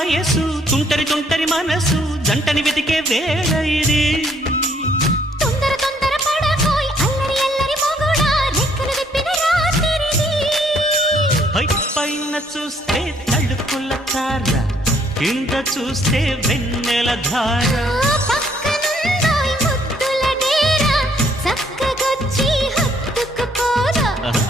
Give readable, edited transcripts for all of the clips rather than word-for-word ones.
వయసు తుంటరి తుంటరి మనసు జంటని వెతికే వేళ ఇది తొందర తొందర పడకోయ్ అల్లరి అల్లరి మొగుడా రెక్కలు విప్పిన రాత్రిది పైన చూస్తే తడుపుల తార కింద చూస్తే వెన్నెల ధార పక్కనుందోయ్ ముద్దుల డేరా చక్కగొచ్చి హత్తుకుపోరా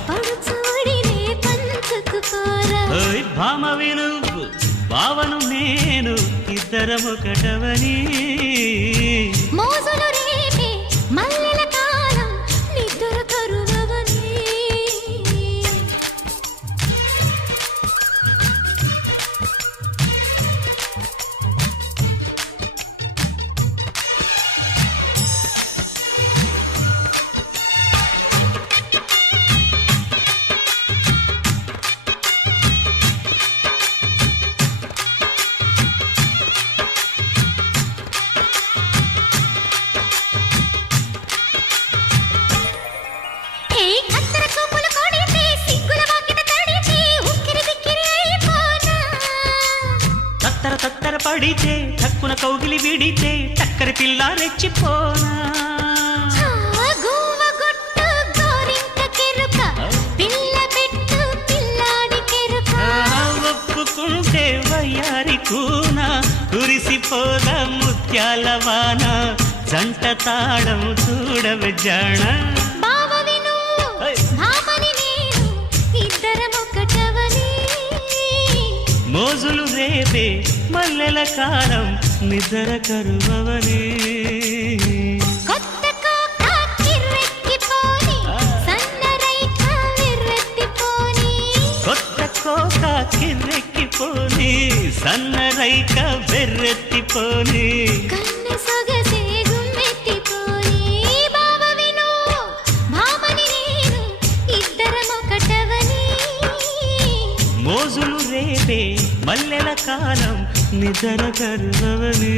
పడుచూడినే పంచుకుపోరా ఓయ్ భామవి నువ్వు భావను నేను ఇద్దరమొకటవని మోజులు రేపే మల్లెల కాలం నిద్ర కరువవని తత్తర పడితే తక్కున కౌగిలి విడితే టక్కరి పిల్ల రెచ్చిపోనా ఒప్పుకుంటే వయ్యారి కూన కురిసిపోదా ముత్యాల వాన జంట తాళం చూడవే జాణ మోజులు రేపే మల్లెల కాలం నిద్ర కరువవని కొత్త కోక కిర్రెక్కిపోని సన్నరైక వెర్రెత్తిపోని కన్నె సొగసే గుమ్మెత్తిపోని బావ విను భామని నేను ఇద్దరమొకటవని మోజులు రేపే మల్లెల కాలం నిద్ర కరువవని